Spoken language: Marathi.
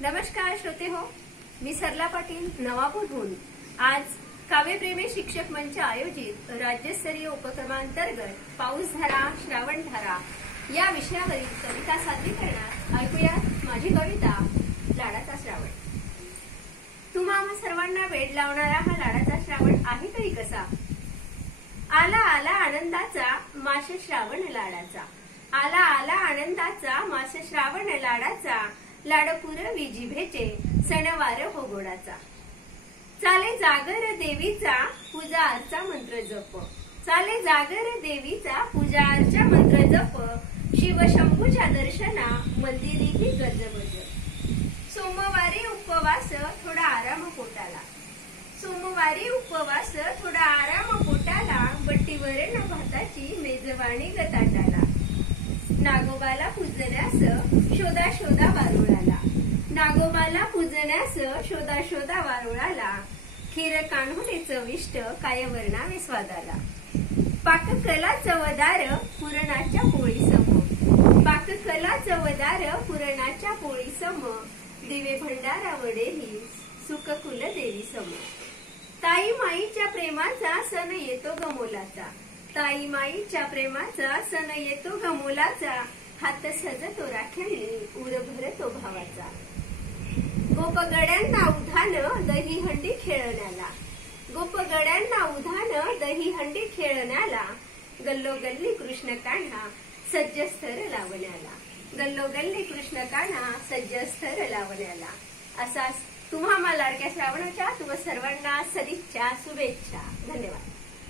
नमस्कार श्रोते हो, मी सरला पाटील नवापूरहून आज काव्यप्रेमी शिक्षक मंच आयोजित राज्यस्तरीय उपक्रमांतर्गत पाऊसधारा श्रावणधारा या विषयावरील कविता सादरीकरणात ऐकूयात माझी कविता लाडाचा श्रावण। तुम्हा सर्वांना वेड लावणारा हा लाडाचा श्रावण आहे तरी कसा। आला आला आनंदाचा मास श्रावण लाडाचा, आला आला आनंदाचा मास श्रावण लाडाचा, लाडपुरवी जिभेचे सणवार हो गोडाचा। चाले जागर देवीचा पूजा अर्चा मंत्र जप, चाले जागर देवीचा पूजा अर्चा मंत्र जप, शिव शंभूच्या दर्शना मंदिरीही गजबज। सोमवारी उपवास थोडा आराम पोटाला, सोमवारी उपवास थोडा आराम पोटाला, बट्टीवर न भाताची मेजवानी ग ताटाला। नागोबाला पूजण्यास शोधा शोधा वारुळाला, नागोबाला पूजण्यास शोधा शोधा वारुळाला, खीर कान्होले चविष्ट काय वर्णावे स्वादाला। पाककला चवदार पुरणाच्या पोळी सम, पाककला चवदार पुरणाच्या पोळी सम, दिवे भंडारा वडेही सुखकुल देवी सम। ताई माईच्या प्रेमाचा सण येतो ग मोलाचा, ताई माईच्या प्रेमाचा सण येतो ग मोलाचा, हात सजतो राख्याने उर भरतो भावाचा। गोपगड्यांना उधान दही हंडी खेळण्याला, गोपगड्यांना उधान दही हंडी खेळण्याला, गल्लोगल्ली कृष्ण कान्हा सज्ज स्तर लावण्याला, गल्लोगल्ली कृष्ण कान्हा सज्ज स्तर लावण्याला। असा तुम्हा लाडक्या श्रावणाच्या तुम्हा सर्वांना सदिच्छा शुभेच्छा। धन्यवाद।